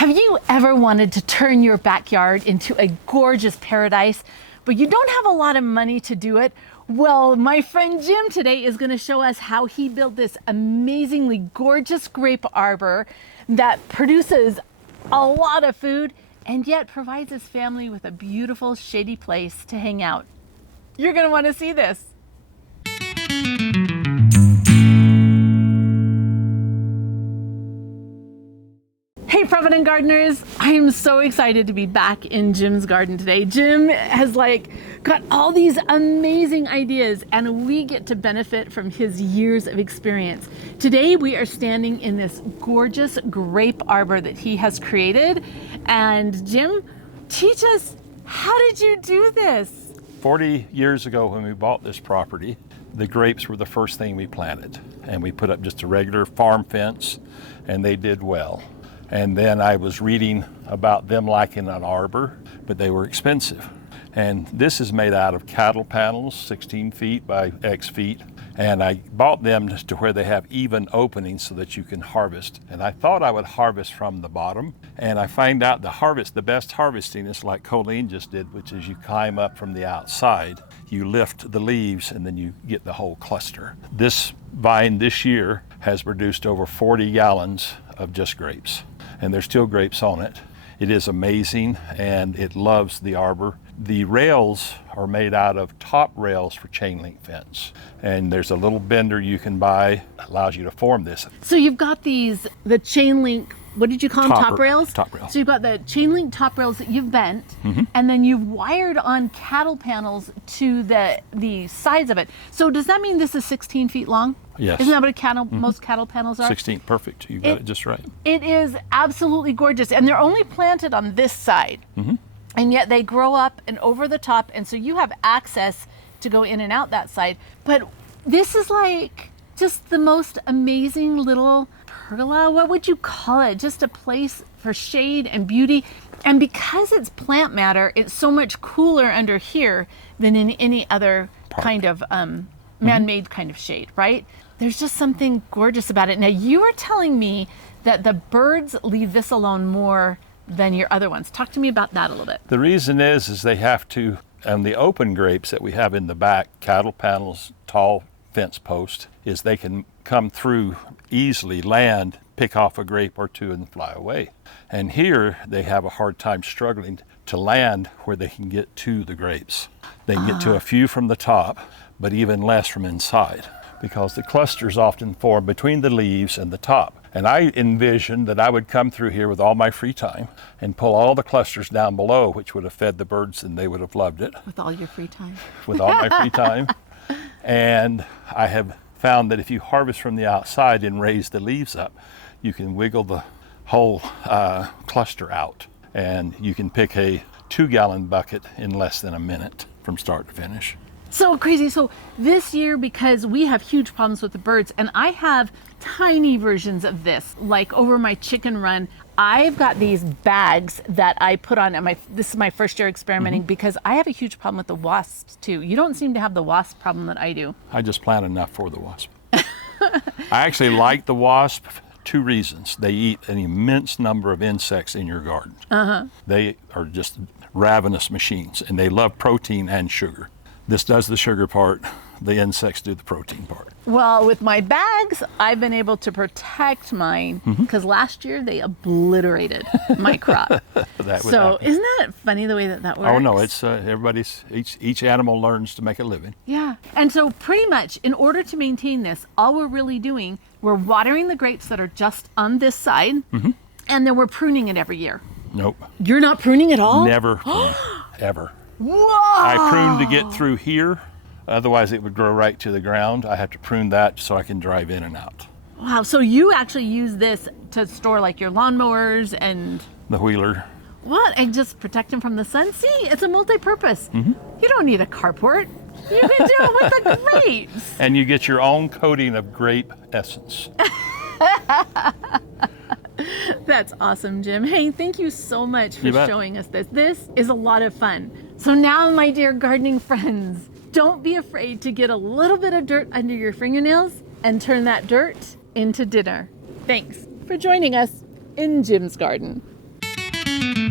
Have you ever wanted to turn your backyard into a gorgeous paradise, but you don't have a lot of money to do it? Well, my friend Jim today is going to show us how he built this amazingly gorgeous grape arbor that produces a lot of food and yet provides his family with a beautiful shady place to hang out. You're going to want to see this. Hey Provident gardeners, I am so excited to be back in Jim's garden today. Jim has got all these amazing ideas and we get to benefit from his years of experience. Today we are standing in this gorgeous grape arbor that he has created. And Jim, teach us, how did you do this? 40 years ago when we bought this property, the grapes were the first thing we planted. And we put up just a regular farm fence and they did well. And then I was reading about them liking an arbor, but they were expensive. And this is made out of cattle panels, 16 feet by X feet. And I bought them to where they have even openings so that you can harvest. And I thought I would harvest from the bottom. And I find out the best harvesting is like Colleen just did, which is you climb up from the outside, you lift the leaves, and then you get the whole cluster. This vine this year has produced over 40 gallons of just grapes. And there's still grapes on it. It is amazing and it loves the arbor. The rails are made out of top rails for chain link fence. And there's a little bender you can buy that allows you to form this. So you've got the chain link, what did you call them, top rails? Top rails. So you've got the chain link top rails that you've bent, and then you've wired on cattle panels to the sides of it. So does that mean this is 16 feet long? Yes. Isn't that what most cattle panels are? 16, perfect. You got it just right. It is absolutely gorgeous. And they're only planted on this side. And yet they grow up and over the top. And so you have access to go in and out that side. But this is like just the most amazing little pergola. What would you call it? Just a place for shade and beauty. And because it's plant matter, it's so much cooler under here than in any other kind of man-made kind of shade, right? There's just something gorgeous about it. Now you are telling me that the birds leave this alone more than your other ones. Talk to me about that a little bit. The reason is they have to, on the open grapes that we have in the back, cattle panels, tall fence post, is they can come through easily, land, pick off a grape or two and fly away. And here they have a hard time struggling to land where they can get to the grapes. They can get to a few from the top, but even less from inside, because the clusters often form between the leaves and the top. And I envisioned that I would come through here with all my free time and pull all the clusters down below, which would have fed the birds and they would have loved it. With all your free time. With all my free time. And I have found that if you harvest from the outside and raise the leaves up, you can wiggle the whole cluster out. And you can pick a 2-gallon bucket in less than a minute from start to finish. So crazy. So this year, because we have huge problems with the birds, and I have tiny versions of this, like over my chicken run, I've got these bags that I put on at this is my first year experimenting because I have a huge problem with the wasps too. You don't seem to have the wasp problem that I do. I just plant enough for the wasp. I actually like the wasp. 2 reasons. They eat an immense number of insects in your garden. They are just ravenous machines and they love protein and sugar. This does the sugar part, the insects do the protein part. Well, with my bags, I've been able to protect mine because last year they obliterated my crop. So isn't that funny the way that works? Oh no, it's each animal learns to make a living. Yeah, and so pretty much in order to maintain this, all we're really doing, we're watering the grapes that are just on this side, and then we're pruning it every year. Nope. You're not pruning at all? Never prune, ever. Whoa! I prune to get through here, otherwise it would grow right to the ground. I have to prune that so I can drive in and out. Wow, so you actually use this to store like your lawnmowers and... The wheeler. What? And just protect them from the sun? See, it's a multi-purpose. You don't need a carport. You can do it with the grapes. And you get your own coating of grape essence. That's awesome, Jim. Hey, thank you so much for showing us this. This is a lot of fun. So now, my dear gardening friends, don't be afraid to get a little bit of dirt under your fingernails and turn that dirt into dinner. Thanks for joining us in Jim's garden. Bye.